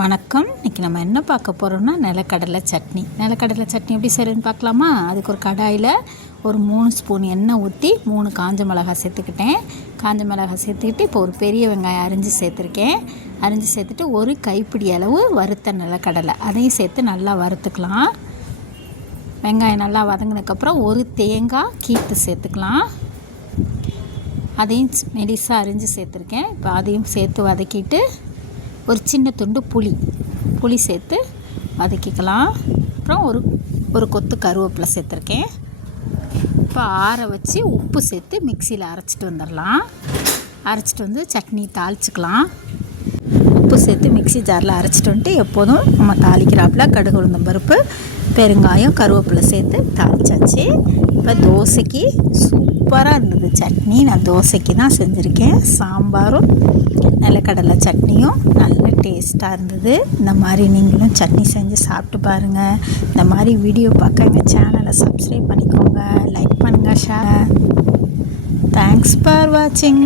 வணக்கம். இன்றைக்கி நம்ம என்ன பார்க்க போகிறோம்னா நிலக்கடலை சட்னி. நிலக்கடலை சட்னி எப்படி செய்கிறதுன்னு பார்க்கலாமா? அதுக்கு ஒரு கடாயில் ஒரு 3 ஸ்பூன் எண்ணெய் ஊற்றி 3 காஞ்ச மிளகாய் சேர்த்துக்கிட்டேன். காஞ்ச மிளகாய் சேர்த்துக்கிட்டு இப்போ ஒரு பெரிய வெங்காயம் அரிஞ்சு சேர்த்துருக்கேன். அரிஞ்சு சேர்த்துட்டு ஒரு கைப்பிடி அளவு வறுத்த நிலக்கடலை அதையும் சேர்த்து நல்லா வறுத்துக்கலாம். வெங்காயம் நல்லா வதங்கினதுக்கப்புறம் ஒரு தேங்காய் கீத்து சேர்த்துக்கலாம். அதையும் மெலிசாக அரிஞ்சு சேர்த்துருக்கேன். இப்போ அதையும் சேர்த்து வதக்கிட்டு ஒரு சின்ன துண்டு புளி சேர்த்து வதக்கிக்கலாம். அப்புறம் ஒரு கொத்து கருவேப்பிலை சேர்த்துருக்கேன். இப்போ ஆற வச்சு உப்பு சேர்த்து மிக்சியில் அரைச்சிட்டு வந்துடலாம். அரைச்சிட்டு வந்து சட்னி தாளிச்சிக்கலாம். உப்பு சேர்த்து மிக்சி ஜாரில் அரைச்சிட்டு வந்துட்டு எப்போதும் நம்ம தாளிக்கிறாப்புல கடுகு உளுந்தம் பருப்பு பெருங்காயம் கருவேப்பிலை சேர்த்து தாளிச்சாச்சு. இப்போ தோசைக்கு சூப்பராக இருந்தது சட்னி. நான் தோசைக்கு தான் செஞ்சுருக்கேன். சாம்பாரும் நிலக்கடலை சட்னியும் நல்ல டேஸ்ட்டாக இருந்தது. இந்த மாதிரி நீங்களும் சட்னி செஞ்சு சாப்பிட்டு பாருங்கள். இந்த மாதிரி வீடியோ பார்க்க எங்கள் சேனலை சப்ஸ்கிரைப் பண்ணிக்கோங்க, லைக் பண்ணுங்கள், ஷேர். தேங்க்ஸ் ஃபார் வாட்சிங்.